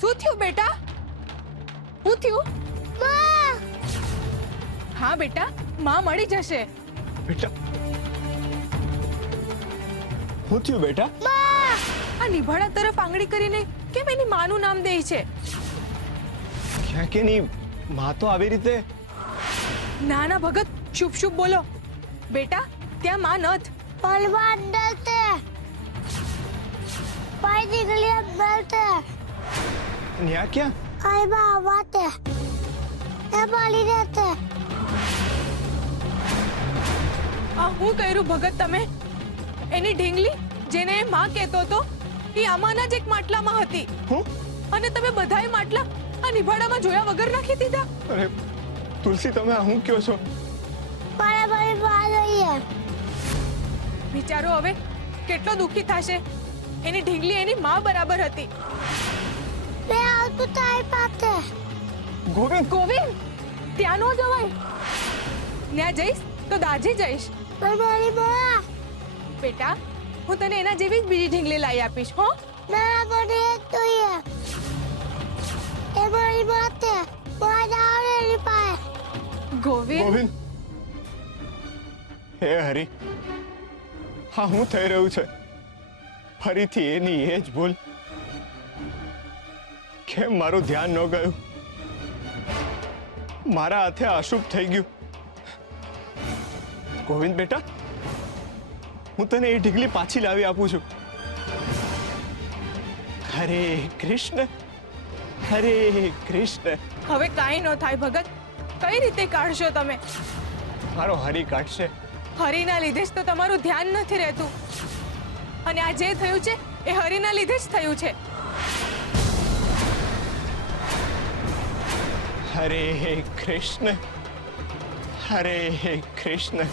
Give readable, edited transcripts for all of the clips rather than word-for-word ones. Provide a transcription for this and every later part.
શું થયું બેટા? શું થયું? હા બેટા, માં મળી જશે. બેટા શું થયું બેટા? આ નિભાડા તરફ આંગળી કરીને કેમ એની માનું નામ દે છે? ક્યાં કે ની માં તો આવી રીતે. ના ના ભગત, શુભ શુભ બોલો. બેટા ત્યાં માં નથ. परवान डलते पाई निकली अब डलते ન્યા ક્યાં? आई बावाते ए बाली रहते આ હું કર્યું ભગત તમે? એની ઢીંગલી જેને એ માં કહેતો હતો એ આમાંના જ એક માટલામાં હતી. હું? અને તમે બધાય માટલા આ નિભાડામાં જોયા વગર નાખી દીધા. અરે તુલસી, તમે આ હું કયો છો? बड़े बड़ी बाल हुई है વિચારો હવે કેટલો દુખી થશે. એની ઢીંગલી એની માં બરાબર હતી. मैं आज तो ताई पाते ગોવિંદ, ગોવિંદ, ત્યાં નો જવાય. ત્યાં જઈશ તો દાજી જઈશ. पर मेरी माँ બેટા હું તને એના જેવી જ બીજી ઢીંગલી લાવી આપીશ. હો मेरा बड़ी एक तो ही है ये बड़ी बात है वहाँ जाओ नहीं पाए ગોવિંદ, ગોવિંદ, હે હરી, હા હું થઈ રહ્યું છે? ફરીથી એની એ જ ભૂલ. કેમ મારું ધ્યાન ન ગયું? મારા હાથે અશુભ થઈ ગયું. ગોવિંદ બેટા, હું તને એ ઢીંગલી પાછી લાવી આપું છું. હરે કૃષ્ણ, હરે કૃષ્ણ. હવે કાંઈ ન થાય ભગત. કઈ રીતે કાઢશો તમે? મારો હરી કાઢશે. હરીના લીધે જ તો તમારું ધ્યાન નથી રહેતું. અને આ જે થયું છે એ હરીના લીધે જ થયું છે. હરે કૃષ્ણ, હરે કૃષ્ણ.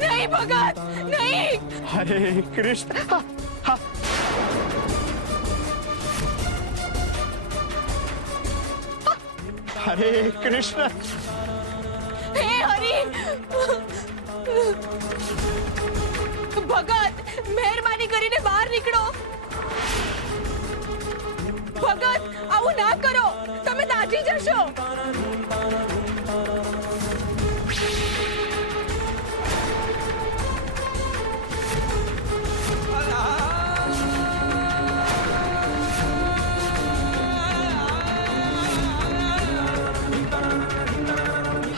નહીં ભગત, નહીં. હરે કૃષ્ણ. હા, હા. હરે કૃષ્ણ. હે હરી, ભગત મહેરબાની કરીને બહાર નીકળો. ભગત આવું ના કરો, તમે દાજી જશો.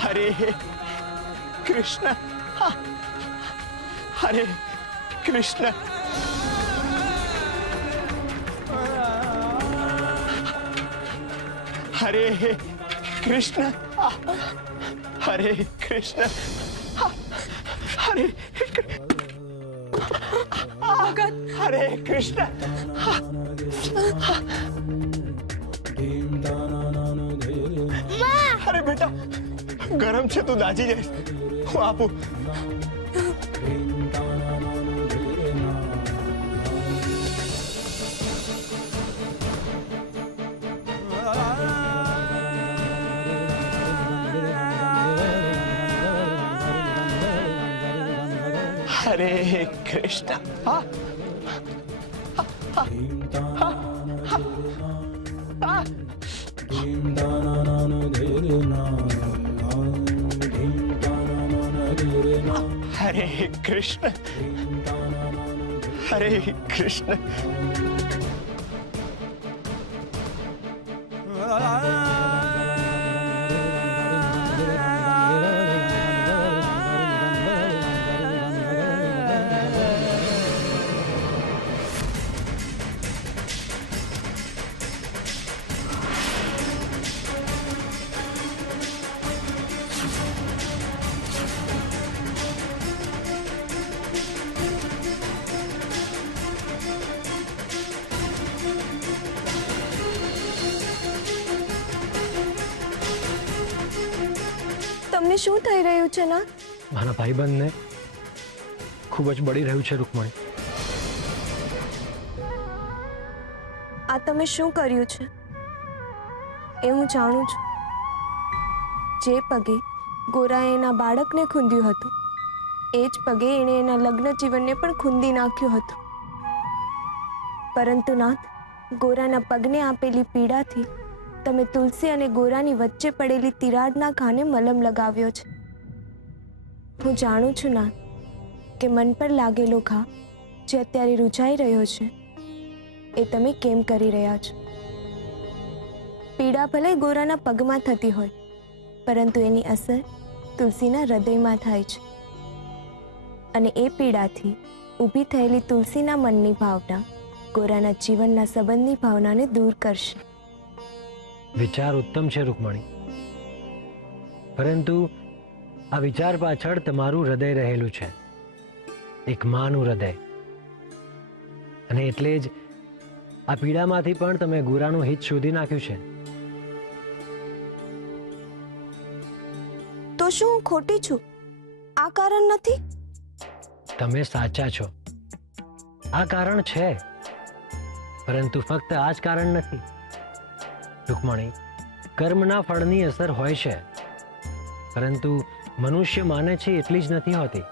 હરે કૃષ્ણ. હા. હરે કૃષ્ણ. હરે કૃષ્ણ. હા. હરે કૃષ્ણ. હા. હરે ભગત હરે કૃષ્ણ. હા. અરે બેટા, ગરમ છે, તું દાજી જઈશ. હું આપું. હરે કૃષ્ણ. હા. હરે કૃષ્ણ. હરે કૃષ્ણ. તમને શું થઈ રહ્યું છે ના? મારા ભાઈબંધને ખૂબ જ બળી રહ્યું છે રૂકમણી. આ તમે શું કર્યું છે એ હું જાણું છું. જે પગે ગોરાએ એના બાળકને ખૂંદ્યું હતું એ જ પગે એણે એના લગ્ન જીવનને પણ ખૂંદી નાખ્યું હતું. પરંતુ નાથ, ગોરાના પગને આપેલી પીડાથી તમે તુલસી અને ગોરાની વચ્ચે પડેલી તિરાડના ઘાને મલમ લગાવ્યો છે. હું જાણું છું નાથ કે મન પર લાગેલો ઘા જે અત્યારે રૂઝાઈ રહ્યો છે એ તમે કેમ કરી રહ્યા છો. પીડા ભલે ગોરાના પગમાં થતી હોય, પરંતુ એની અસર તુલસીના હૃદયમાં થાય છે અને એ પીડાથી ઊભી થયેલી તુલસીના મનની ભાવના ગોરાના જીવનના સંબંધની ભાવનાને દૂર કરશે. વિચાર ઉત્તમ છે રૂકમણી, પરંતુ આ વિચાર પાછળ તમારું હૃદય રહેલું છે, એક માનું હૃદય. અને એટલે જ આ પીડામાંથી પણ તમે ગોરાનું હિત શોધી નાખ્યું છે. તો શું હું ખોટી છું? આ કારણ નથી? તમે સાચા છો, આ કારણ છે, પરંતુ ફક્ત આ જ કારણ નથી. રૂકમણી, કર્મના ફળની અસર હોય છે, પરંતુ મનુષ્ય માને છે એટલી જ નથી હોતી.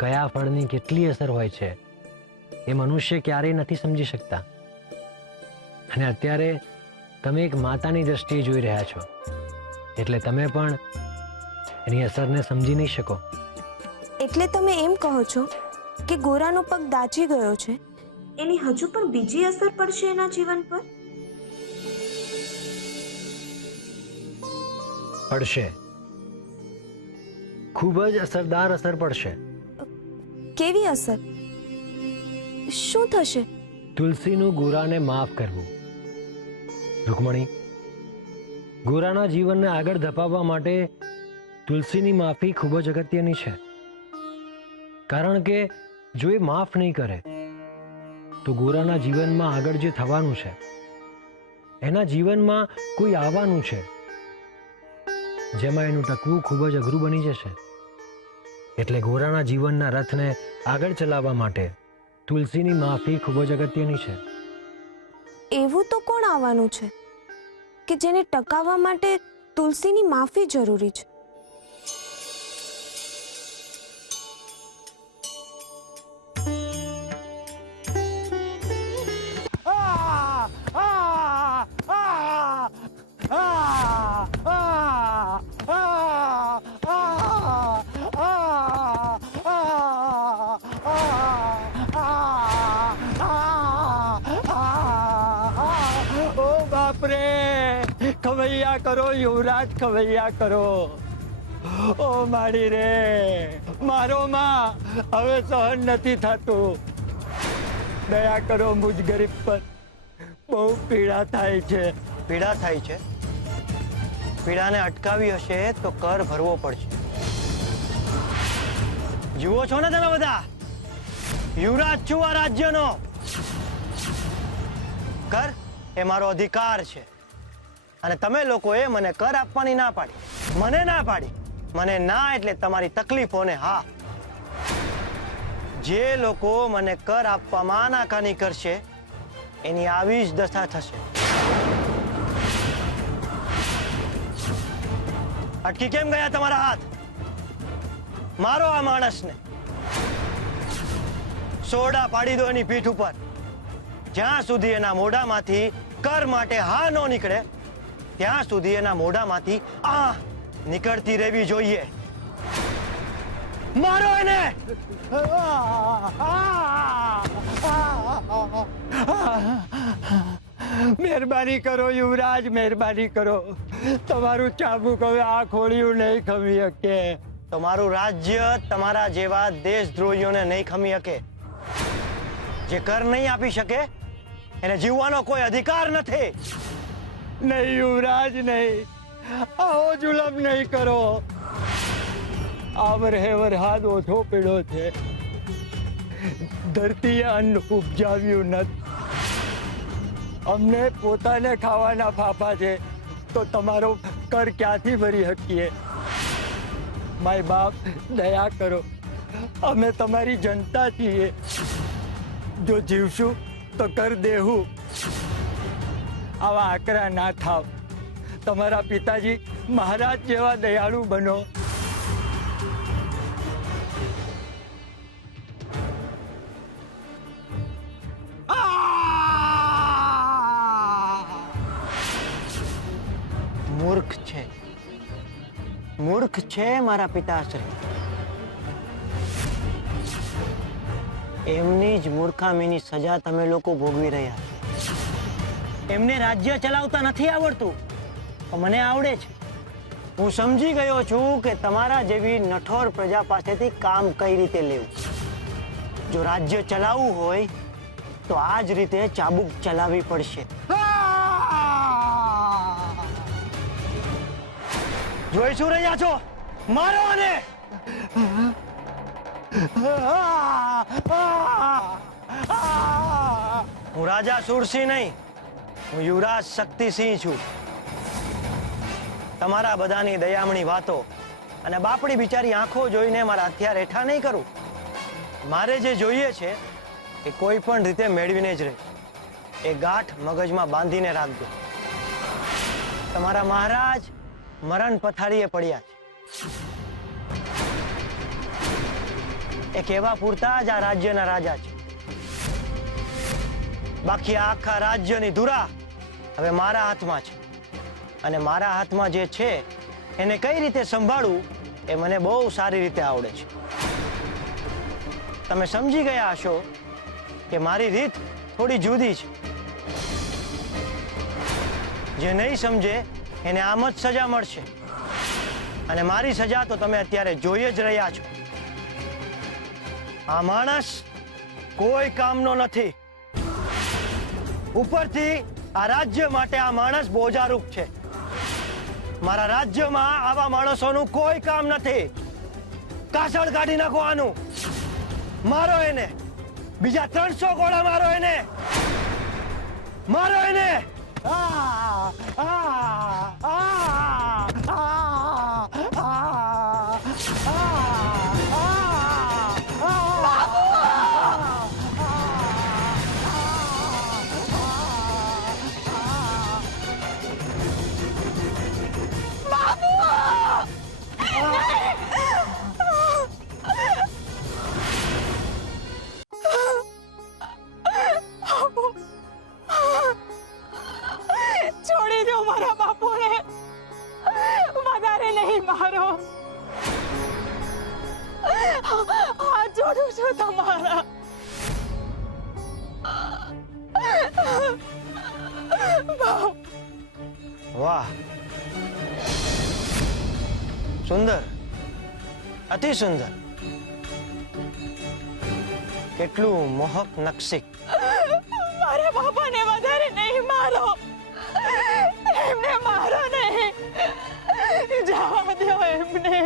કયા ફળની કેટલી અસર હોય છે એ મનુષ્ય ક્યારેય નથી સમજી શકતા. અને અત્યારે તમે એક માતાની દ્રષ્ટિએ જોઈ રહ્યા છો, એટલે તમે પણ એની અસરને સમજી નહીં શકો. એટલે તમે એમ કહો છો કે ગોરાનો પગ દાઝી ગયો છે, એની હજુ પણ બીજી અસર પડશે એના જીવન પર? પડશે, ખૂબ જ અસરદાર અસર પડશે. કેવી અસર? શું થશે? તુલસીનું ગોરાને માફ કરવું. રૂકમણી, ગોરાના જીવનને આગળ ધપાવવા માટે તુલસીની માફી ખૂબ જ અગત્યની છે. કારણ કે જો એ માફ નહીં કરે તો ગોરાના જીવનમાં આગળ જે થવાનું છે, એના જીવનમાં કોઈ આવવાનું છે જેમાં એનું ટકવું ખૂબ જ અઘરું બની જશે. એટલે ગોરાના જીવનના રથને આગળ ચલાવવા માટે તુલસીની માફી ખૂબ જ અગત્યની છે. એવું તો કોણ આવવાનું છે કે જેને ટકાવવા માટે તુલસીની માફી જરૂરી છે? ખવૈયા કરો યુવરાજ, ખવૈયા કરો. ઓ માડી રે, મારો માં હવે સહન નથી થતું. દયા કરો મુજ ગરીબ પર, બહુ પીડા થાય છે. પીડા થાય છે? પીડાને અટકાવી હશે તો કર ભરવો પડશે. જુઓ છો ને તમે બધા, યુવરાજ છું આ રાજ્યનો. કર એ મારો અધિકાર છે અને તમે લોકોએ મને કર આપવાની ના પાડી. મને ના પાડી. મને ના એટલે તમારી તકલીફોને હા. જે લોકો મને કર આપવામાં આનાકાની કરશે એની આવી જ દશા થશે. અટકી કેમ ગયા તમારા હાથ? મારો આ માણસને, સોડા પાડી દો એની પીઠ ઉપર. જ્યાં સુધી એના મોઢામાંથી કર માટે હા ન નીકળે ત્યાં સુધી એના મોઢામાંથી આ નીકળતી રહેવી જોઈએ. મારો એને! મહેરબાની કરો યુવરાજ, મહેરબાની કરો. તમારું ચાબુક હવે આ ખોળ્યું નહીં ખમી શકે. તમારું રાજ્ય તમારા જેવા દેશદ્રોહીઓને નહીં ખમી શકે. જે કર નહીં આપી શકે એને જીવવાનો કોઈ અધિકાર નથી. નહીં યુવરાજ, નહીં. આવો જુલમ નહીં કરો. આ વરહે વરસાદ ઓછો પડ્યો છે. ધરતીએ અન્ન ઉપજાવ્યું નથી. અમને પોતાને ખાવાના ફાફા છે તો તમારો કર ક્યાંથી ભરી શકીએ? માય બાપ દયા કરો, અમે તમારી જનતા છીએ, જો જીવશું તો કર દેવું, આવા આકરા ના થાવ, તમારા પિતાજી મહારાજ જેવા દયાળુ બનો. મૂર્ખ છે મારા પિતાશ્રી. એમની જ મૂર્ખામીની સજા તમે લોકો ભોગવી રહ્યા છો. એમને રાજ્ય ચલાવતા નથી આવડતું, પણ મને આવડે છે. હું સમજી ગયો છું કે તમારા જેવી નઠોર પ્રજા પાસેથી કામ કઈ રીતે લેવું. જો રાજ્ય ચલાવવું હોય તો આ જ રીતે ચાબુક ચલાવવી પડશે. જોઈ શું રહ્યા છો? મારો આને! હું રાજા સુરસિંહ નહીં, હું યુવરાજ શક્તિસિંહ છું. તમારા બધાની દયામણી વાતો અને બાપડી બિચારી આંખો જોઈને મારા હથિયાર હેઠા નહીં કરું. મારે જે જોઈએ છે એ કોઈ પણ રીતે મેળવીને જ રહે. એ ગાંઠ મગજમાં બાંધીને રાખજો. તમારા મહારાજ મરણ પથારીએ પડ્યા છે. એ કહેવા પૂરતા જ આ રાજ્યના રાજા છે. બાકી આખા રાજ્યની ધુરા હવે મારા હાથમાં છે, અને મારા હાથમાં જે છે એને કઈ રીતે સંભાળવું એ મને બહુ સારી રીતે આવડે છે. તમે સમજી ગયા હશો કે મારી રીત થોડી જુદી છે. જે નહીં સમજે એને આમ જ સજા મળશે, અને મારી સજા તો તમે અત્યારે જોઈ જ રહ્યા છો. આ માણસ કોઈ કામનો નથી. ઉપરથી આ રાજ્ય માટે આ માણસ બોજારૂપ છે. મારા રાજ્યમાં આવા માણસોનું કોઈ કામ નથી. કાસળ કાઢી નાખો આનું. મારો એને, બીજા 300 ગોળા મારો એને, મારો એને. છોડી દો મારા બાપુને, વધારે નહીં મારો. હાથ જોડું છું તમારા. વાહ, સુંદર, અતિ સુંદર. કેટલું મોહક નકશી. મારા બાપાને વધારે નહીં મારો, એમને મારો નહીં, જવા દો એમને.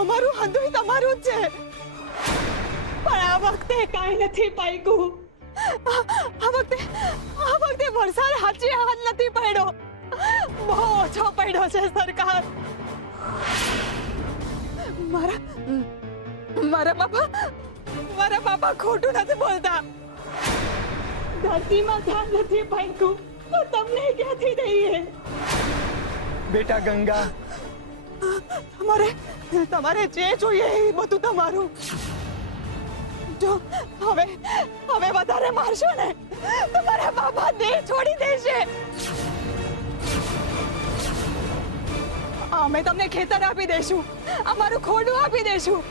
અમારું હંધુય તમારું જ છે, પણ આ વખતે કાંઈ નથી પાક્યું. આ વખતે વરસાદ હાચી હાથ નથી પડ્યો, બહુ ઓછો પડ્યો છે સરકાર. મારા બાપા ખોટું નથી બોલતા. ધરતીમાં ધ્યાન નથી પાક્યું તો તમને ક્યાંથી દઈએ? બેટા ગંગા, તમારે જે જોઈએ એ બધું તમારું. જો હવે વધારે મારશો ને તો મારા બાપા દેહ છોડી દેશે. અમે તમને ખેતર આપી દઈશું, અમારું ખોડું આપી દઈશું.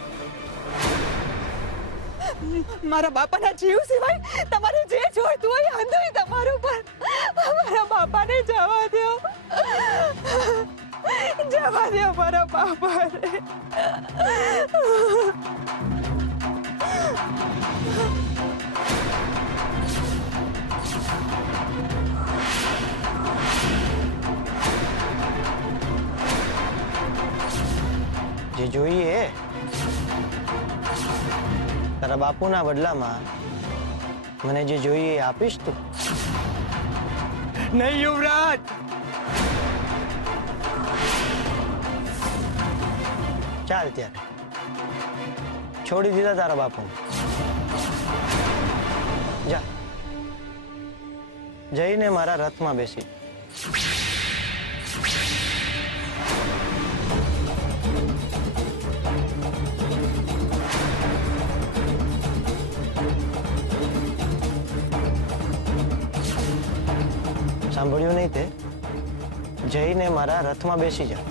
મારા બાપાના જીવ સિવાય તમારે જે જોઈતું હોય અંધુય તમારું, પણ મારા બાપાને જવા દો, જવા દો મારા બાપાને. જે જોઈએ તારા બાપુના બદલામાં મને જે જોઈએ એ આપીશ તું? નહીં યુવરાજ, ચાલ ત્યારે, છોડી દીધા તારા બાપુને. જા, જઈને મારા રથમાં બેસી. સાંભળ્યું નહીં તે? જઈને મારા રથમાં બેસી જા.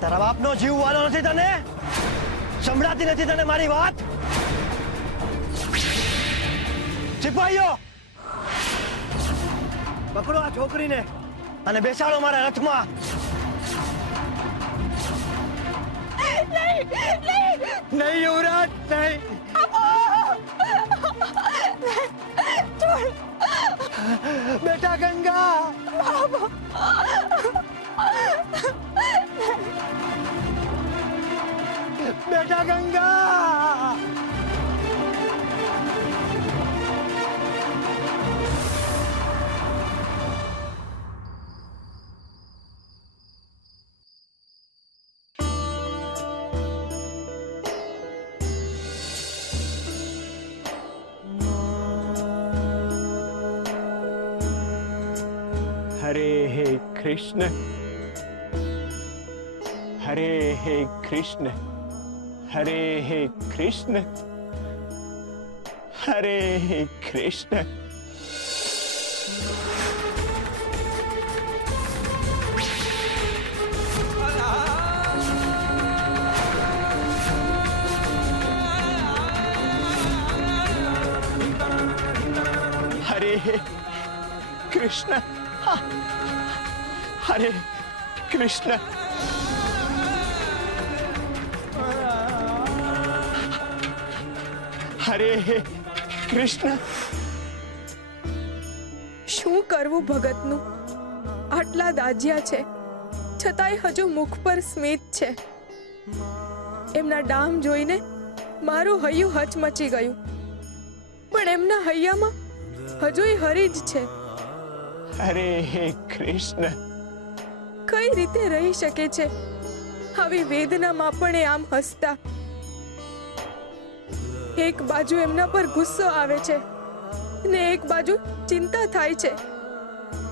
તારા બાપનો જીવ વાલો નથી તને? સંભળાતી નથી તને મારી વાત? સિપાહીઓ, પકડો આ છોકરીને અને બેસાડો મારા રથમાં. નહીં યુવરાજ, નહીં. બેટા ગંગા, બેટા ગંગા. હરે કૃષ્ણ, હરે કૃષ્ણ, હરે કૃષ્ણ, હરે કૃષ્ણ. હરે કૃષ્ણ, હરે કૃષ્ણ. હરે કૃષ્ણ. શું કરવું ભગતનું? આટલા દાજ્યા છે છતાંય હજુ મુખ પર સ્મિત છે. એમના ડામ જોઈને મારું હૈયું હચમચી ગયું, પણ એમના હૈયામાં હજુય હરી જ છે. હરે કૃષ્ણ. કઈ રીતે રહી શકે છે આવી વેદનામાં પણ એ આમ હસતા? એક બાજુ એમના પર ગુસ્સો આવે છે ને એક બાજુ ચિંતા થાય છે,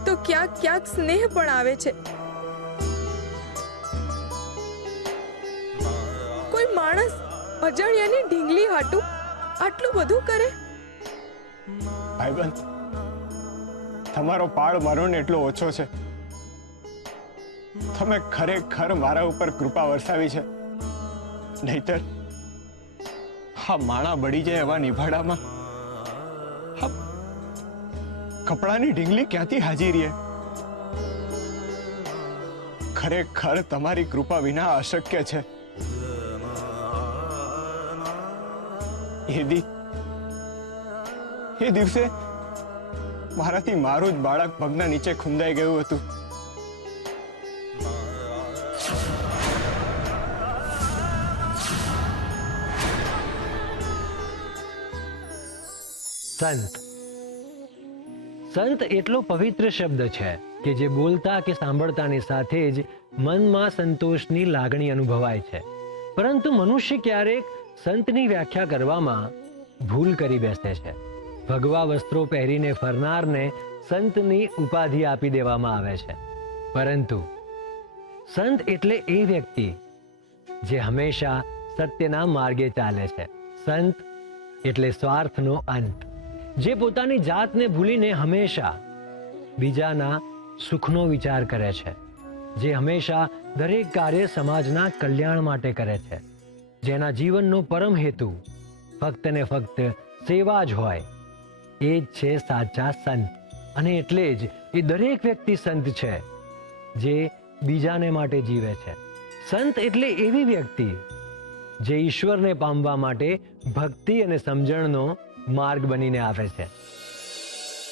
તો ક્યાંક ક્યાંક સ્નેહ પણ આવે છે. કોઈ માણસ અજાણ્યાની ઢીંગલી હાટું આટલું બધું કરે? ભાઈબંધ, તમારો પાળ મારો ને એટલો ઓછો છે. તમે ખરેખર મારા ઉપર કૃપા વરસાવી છે. નહીતર હા માણા બળી જાય એવા નિભાડામાં કપડાની ઢીંગલી ક્યાંથી હાજી રહે? ખરેખર તમારી કૃપા વિના અશક્ય છે. એ દિવસે મારાથી મારું જ બાળક પગના નીચે ખૂંદાઈ ગયું હતું. સંત. સંત એટલો પવિત્ર શબ્દ છે કે જે બોલતા કે સાંભળતાની સાથે જ મનમાં સંતોષની લાગણી અનુભવાય છે. પરંતુ મનુષ્ય ક્યારેક સંતની વ્યાખ્યા કરવામાં ભૂલ કરી બેસે છે. ભગવા વસ્ત્રો પહેરીને ફરનારને સંતની ઉપાધિ આપી દેવામાં આવે છે. પરંતુ સંત એટલે એ વ્યક્તિ જે હંમેશા સત્યના માર્ગે ચાલે છે. સંત એટલે સ્વાર્થનો અંત, જે પોતાની જાતને ભૂલીને હંમેશા બીજાના સુખનો વિચાર કરે છે, જે હંમેશા દરેક કાર્ય સમાજના કલ્યાણ માટે કરે છે, જેના જીવનનો પરમ હેતુ ફક્ત ને ફક્ત સેવા જ હોય, એ જ છે સાચા સંત. અને એટલે જ એ દરેક વ્યક્તિ સંત છે જે બીજાને માટે જીવે છે. સંત એટલે એવી વ્યક્તિ જે ઈશ્વરને પામવા માટે ભક્તિ અને સમજણનો માર્ગ બનીને આવે છે.